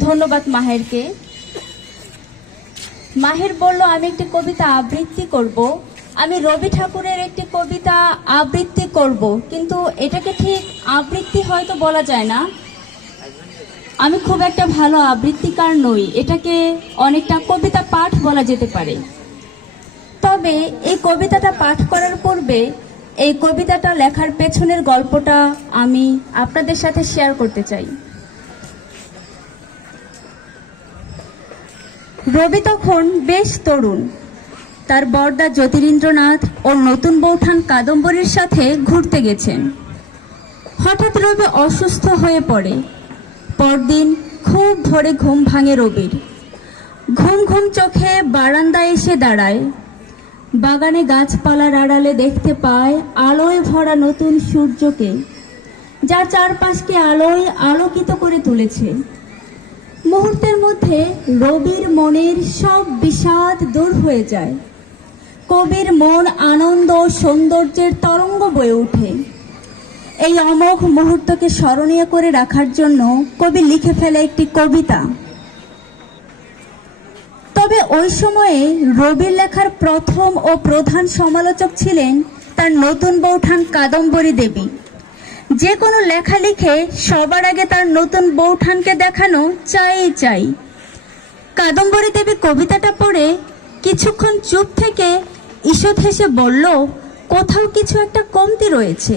ধন্যবাদ মাহেরকে। মাহের বলল, আমি একটি কবিতা আবৃত্তি করব। আমি রবি ঠাকুরের একটি কবিতা আবৃত্তি করব। কিন্তু এটাকে ঠিক আবৃত্তি হয়তো বলা যায় না। আমি খুব একটা ভালো আবৃত্তিকার নই। এটাকে অনেকটা কবিতা পাঠ বলা যেতে পারে। তবে এই কবিতাটা পাঠ করার পূর্বে এই কবিতাটা লেখার পেছনের গল্পটা আমি আপনাদের সাথে শেয়ার করতে চাই। রবি তখন বেশ তরুণ। তার বর্দা জ্যোতিরিন্দ্রনাথ ও নতুন বৌঠান কাদম্বরীর সাথে ঘুরতে গেছেন। হঠাৎ রবি অসুস্থ হয়ে পড়ে। পরদিন খুব ভোরে ঘুম ভাঙে রবির। ঘুম ঘুম চোখে বারান্দায় এসে দাঁড়ায়। বাগানে গাছপালার আড়ালে দেখতে পায় আলোয় ভরা নতুন সূর্যকে যা চারপাশকে আলোয় আলোকিত করে তুলেছে। মুহূর্তের মধ্যে রবির মনের সব বিষাদ দূর হয়ে যায়। কবির মন আনন্দ ও সৌন্দর্যের তরঙ্গ বয়ে ওঠে। এই অমোঘ মুহূর্তকে স্মরণীয় করে রাখার জন্য কবি লিখে ফেলে একটি কবিতা। তবে ওই সময়ে রবির লেখার প্রথম ও প্রধান সমালোচক ছিলেন তার নতুন বৌঠান কাদম্বরী দেবী। যে কোনো লেখা লিখে সবার আগে তার নতুন বৌঠানকে দেখানো চাই চাই। কাদম্বরী দেবী কবিতাটা পড়ে কিছুক্ষণ চুপ থেকে ঈষৎ হেসে বলল, কোথাও কিছু একটা কমতি রয়েছে।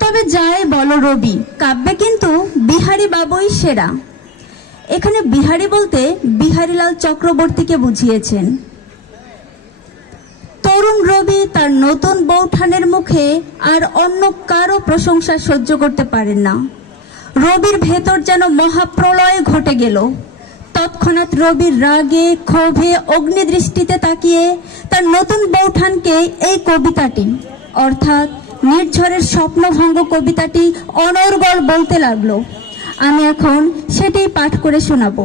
তবে যাই বলো রবি, কাব্যে কিন্তু বিহারি বাবুই সেরা। এখানে বিহারি বলতে বিহারীলাল চক্রবর্তীকে বুঝিয়েছেন। তরুণ রবি তার নতুন বৌঠানের মুখে আর অন্য কারও প্রশংসা সহ্য করতে পারেন না। রবির ভেতর যেন মহাপ্রলয় ঘটে গেল। তৎক্ষণাৎ রবির রাগে, ক্ষোভে, অগ্নিদৃষ্টিতে তাকিয়ে তার নতুন বৌঠানকে এই কবিতাটি, অর্থাৎ নির্ঝরের স্বপ্নভঙ্গ কবিতাটি অনর্গল বলতে লাগল। আমি এখন সেটাই পাঠ করে শোনাবো।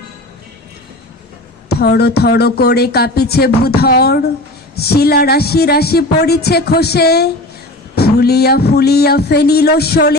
থড় থড় করে কাঁপিছে ভূধর। শিলা রাশি রাশি পড়িছে খসে। ফুলিয়া ফুলিয়া ফেনিল শোলে